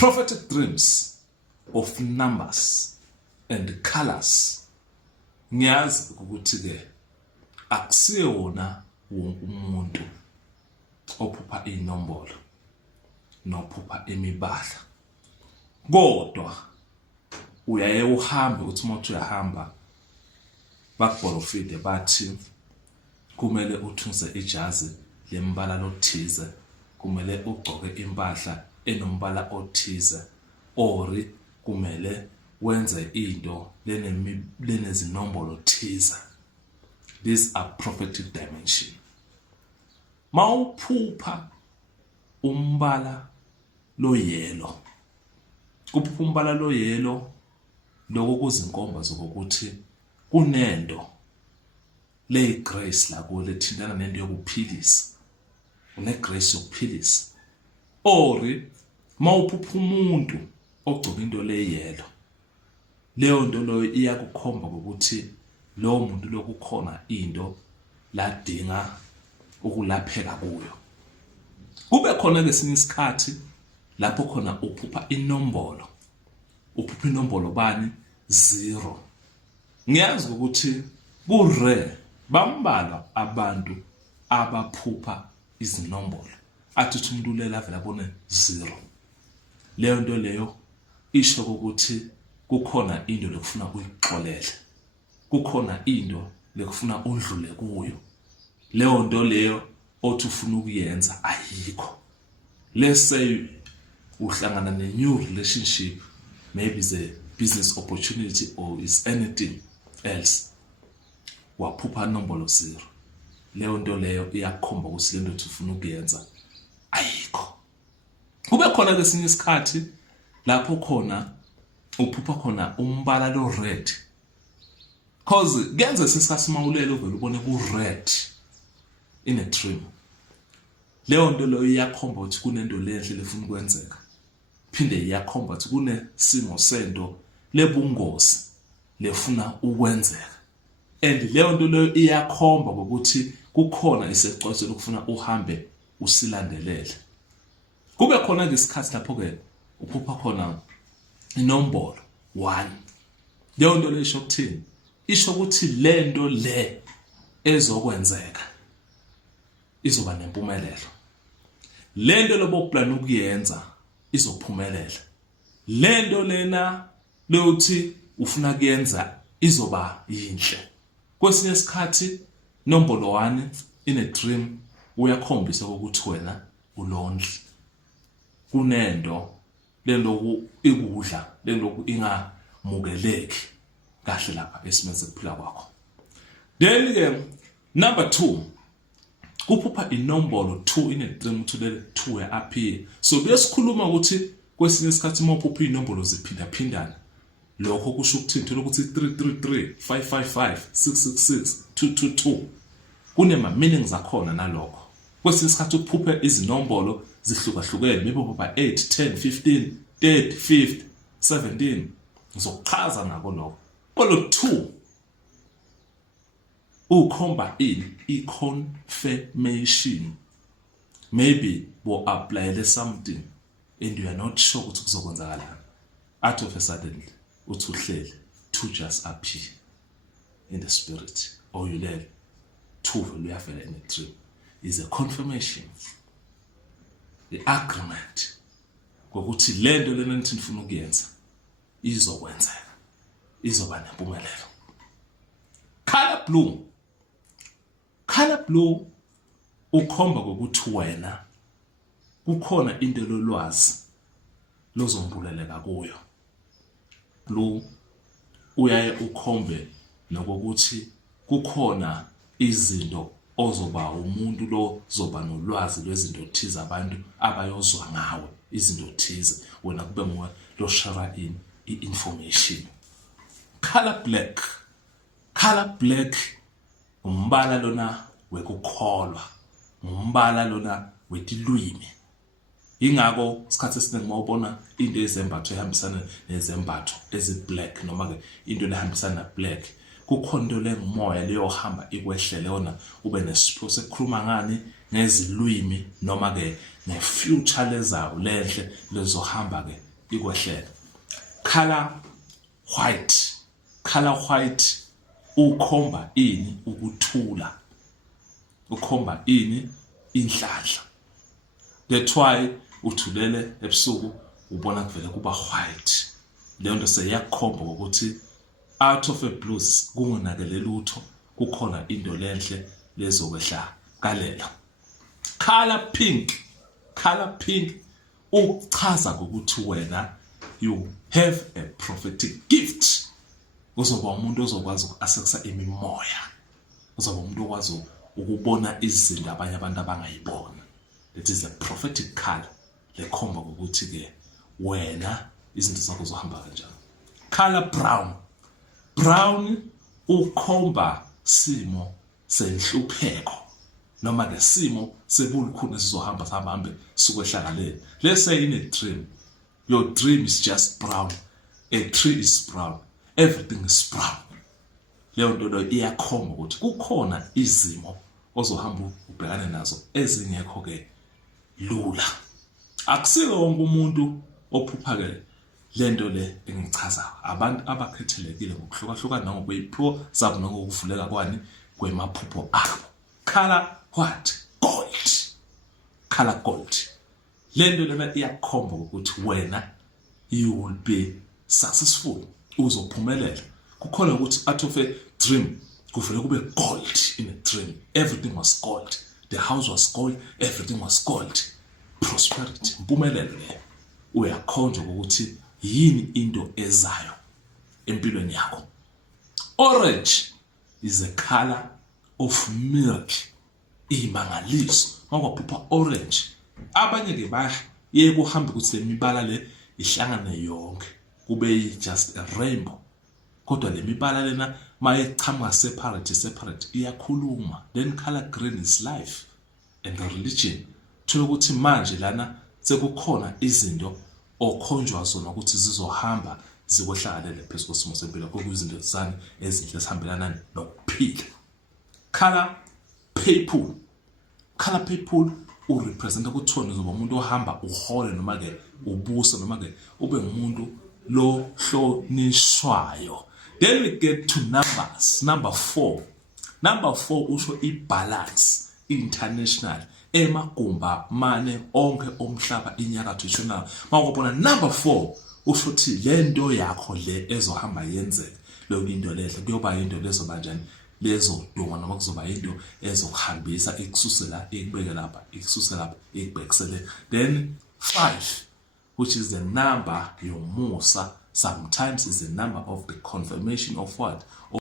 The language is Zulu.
prophetic dreams of numbers and colors. Ngiyazi ukuthi ke akusiyona wonke umuntu ophupha inombolo nophupha imibala. Kodwa uyaye uhambe uthi umuntu uyahamba bakubhorofide bathi kumele uthunze ijazi lembala lothize, kumele ugcoke impahla enombala othize, ori kumele wenze into lenezinombolo thize. These are prophetic dimension. Mawuphupha umbala lo yellow, kuphupha umbala lo yellow, lokho kuzinkomba zokuthi kunento le grace la ko lethindana nento yokuphilisa, une grace yokuphilisa. Ori mawuphupha umuntu ogcoka into le yellow, leyo nto lo iyakukhomba ukuthi lo muntu lokukhona into ladinga ukulapheka kuyo. Kube khona ngesinye isikhathi lapho khona uphupha inombolo, uphupha inombolo bani 0. Ngiyazi ukuthi ku rare bambalwa abantu abaphupha izinombolo athi umuntu ulela avela abone 0. Leyo nto leyo isho ukuthi kukhona into lekufuna uyixolele, kukhona into lekufuna udlule kuyo. Leyo nto leyo othi ufuna ukuyenza ayikho. Let's say uhlangana ne new relationship, maybe it's a business opportunity or is anything else, waphupha inombolo 0. Leyo nto leyo iyakhomba ukuthi lento othi ufuna ukuyenza ayikho. Kube khona lesinye isikhathi lapho khona uphupha khona umbala lo red, cause kuyenza sesasimawulelo uvela ubone ku red in a dream. Leyo nto leyo iyakhomba ukuthi kunento lenhle lefuna ukwenzeka, phinde iyakhomba ukuthi kunesimo sento lebungozi lefuna ukwenzeka. And leyo nto leyo iyakhomba ukuthi kukhona isecwase lokufuna uhambe usilandelele. Kube khona ngesikhathi lapho ke uphupha khona inombolo 1. Leyo nto leyo isho ukuthini? Isho ukuthi lento le ezokwenzeka izoba nempumelelo. Lento loboplan ukuyenza izophumelela. Lento lena lokuthi ufuna kuyenza izoba yinhle. Kwesinye isikhathi nombolo 1 in a dream uyakhombisa ukuthi wena ulonhle. Kunento lento ikudla, lento ingamukeleki kahle lapha esimeni sokuphila kwakho. Then ke number 2, kuphupha inombolo 2 in a dream uthulele 2 appear. So besikhuluma ukuthi kwesinye isikhathi mawuphupha inombolo ziphinda phindana, lokho kusho ukuthi uthola ukuthi 333, 555, 666, 222 kunema meanings akhona nalokho. Kwesinye isikhathi uphuphe izinombolo zihlukahlukene, maybe uphupha 8, 10, 15, 30, 50, 17, uzochaza nako lokho. Kolo 2 ukhomba i-confirmation. Maybe wo apply something and you are not sure ukuthi kuzokwenzakalani. Out of a sudden uthi uhleli 2 just appear in the spirit, or you let 2 uyafela in a dream. Is a confirmation, the agreement ngokuthi lento lena nithi nifuna ukuyenza izokwenzeka, izoba nempumelelo. Color blue. Color blue ukhomba ukuthi wena kukhona into lolwazi lozombuleleka kuyo. Blue uyaye ukhombe nokuthi kukhona izinto ozoba umuntu lo zoba nolwazi lwezinto thize, abantu abayozwa ngawe izinto thize, wena kube nguwe lo share information. Color black. Color black umbala lona wekukholwa, umbala lona wetilwimi. Ingakho isikhathi esiningi mawubona into ezembatho ehambisana nezembatho ezi-black noma ke into ehambisana na-black, kukhona into lengumoya leyohamba ikwehlele yona ube nesipho sekukhuluma ngani ngezilwimi noma ke ne-future lezayo lenhle lezohamba ke ikwehlela. Color white ukhomba ini? Ukuthula, ukhomba ini? Inhlanhla. That's why uthulele ebusuku ubona kuvele kuba white. Leyo nto seyakhomba ukuthi out of a blues kungonakele lutho, kukhona into lenhle lezokwehla kalela. Color pink uchaza ukuthi wena you have a prophetic gift. Uzoba umuntu ozokwazi uku-accessa imimoya, uzoba umuntu okwazi ukubona izinto abanye abantu abangayibona. That is a prophetic color, lekhomba ukuthi ke wena izinto zakho zohamba kanjani. Color brown ukhomba simo senhlupheko noma ke simo sebulukhuni esizohamba sihambe sukwehlakalele. Let's say in a dream, your dream is just brown, a tree is brown, everything is brown. Leyo nto iyakhomba ukuthi kukhona izimo ozohamba ubhekane nazo ezingekho ke lula. Akusiko wonke umuntu ophuphakele lento le engichaza. Abantu abakhethelekile ngokuhlukahlukana nangokwezipho zabo nangokuvuleka kwani kwemaphupho abo. Color what? Color gold. Lento lena iyakhomba ukuthi wena you will be successful, uzophumelela. Kukhona ukuthi out of a dream kuvele kube gold. In a dream everything was gold, the house was gold, everything was gold. Prosperity, impumelelo le uyakhonjwa ukuthi yini into ezayo empilweni yakho. Orange is a color of milk, imangaliso. Ngokuphupha orange, abanye ke baye kuhambe ukuthi le mibala le ihlangane yonke kube just a rainbow, kodwa le mibala lena mayichamuka separate iyakhuluma. Then color green is life and religion. Thola ukuthi manje lana sekukhona izinto okhonjwa zona ukuthi zizohamba zikwehlakalele phezu kwesimo sempilo, okuyizinto zani ezinhle esihambelana nokuphila. Color purple urepresenta ukuthi wena uzoba umuntu ohamba uhole noma ke ubuse noma ke ube ngumuntu lo hlonishwayo. Then we get to numbers. Number 4 usho ibalance international, emagumba mane onke omhlaba inyakatho ishona. Mawubona number 4 usho ukuthi lento yakho le ezohamba yenzeke, leyo into lehle kuyoba into lezo kanjani, lezo duma noma kuzoba into ezokuhambisa ikususela ikubeke lapha ikususela lapha ikubhekisele. Then 5, which is the number yomusa, sometimes is the number of the confirmation of what?